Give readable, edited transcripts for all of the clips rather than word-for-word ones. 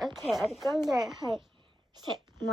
OK， 我哋今日係食物。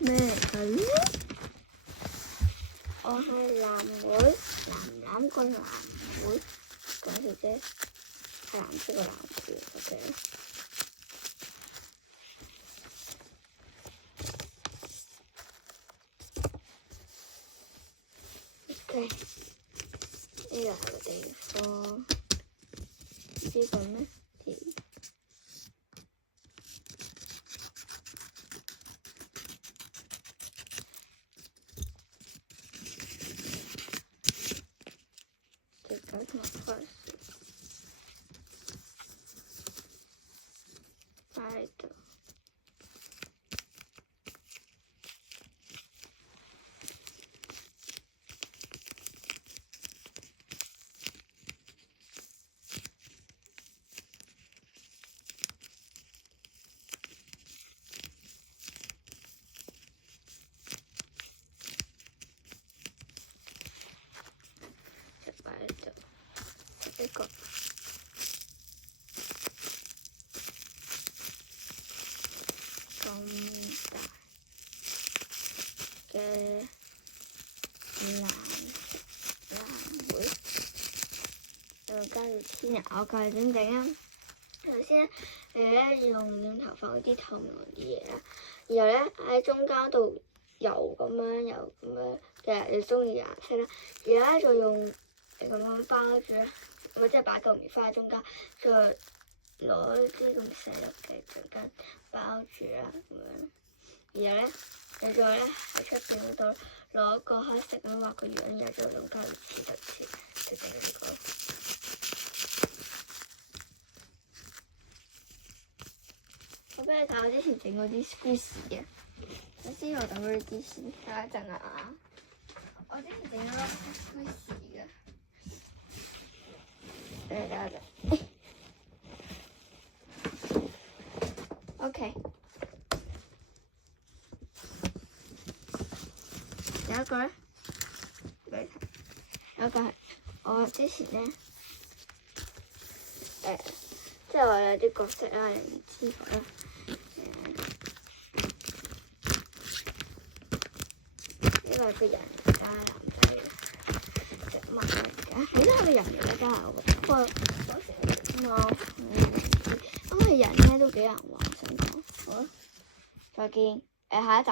咩嚟咧？我係藍莓，藍個藍莓，講笑啫，係藍色個藍莓。OK。OK，呢個係個地方，呢個咩？呢個咁大嘅藍莓，又加入天然咬芥點整啊？首先你咧要用染頭髮嗰啲透明啲嘢啦，然後咧喺中間度油咁樣嘅，你中意顏色啦，然後咧就用咁樣包住啦。我即係擺嚿棉花喺中間，再攞啲咁細粒嘅橡筋包住啦咁樣。然後咧，你再咧喺出邊嗰度攞個黑色咁畫個樣，然後再用膠紙就整呢個。我俾你睇我之前整嗰啲 squishy 嘅，我知我等佢啲先，等一陣啊！我之前整咗粒 squishy 嘅。OK， 有一個咧，俾你睇，有一個係我之前咧，即係我有啲角色啦，你唔知佢啦，呢個係個人加男仔嘅植物嚟嘅，係都係個人嚟嘅，真係我覺得。不過有時貓因為人咧都幾難畫，想講好啦，再見，下一集。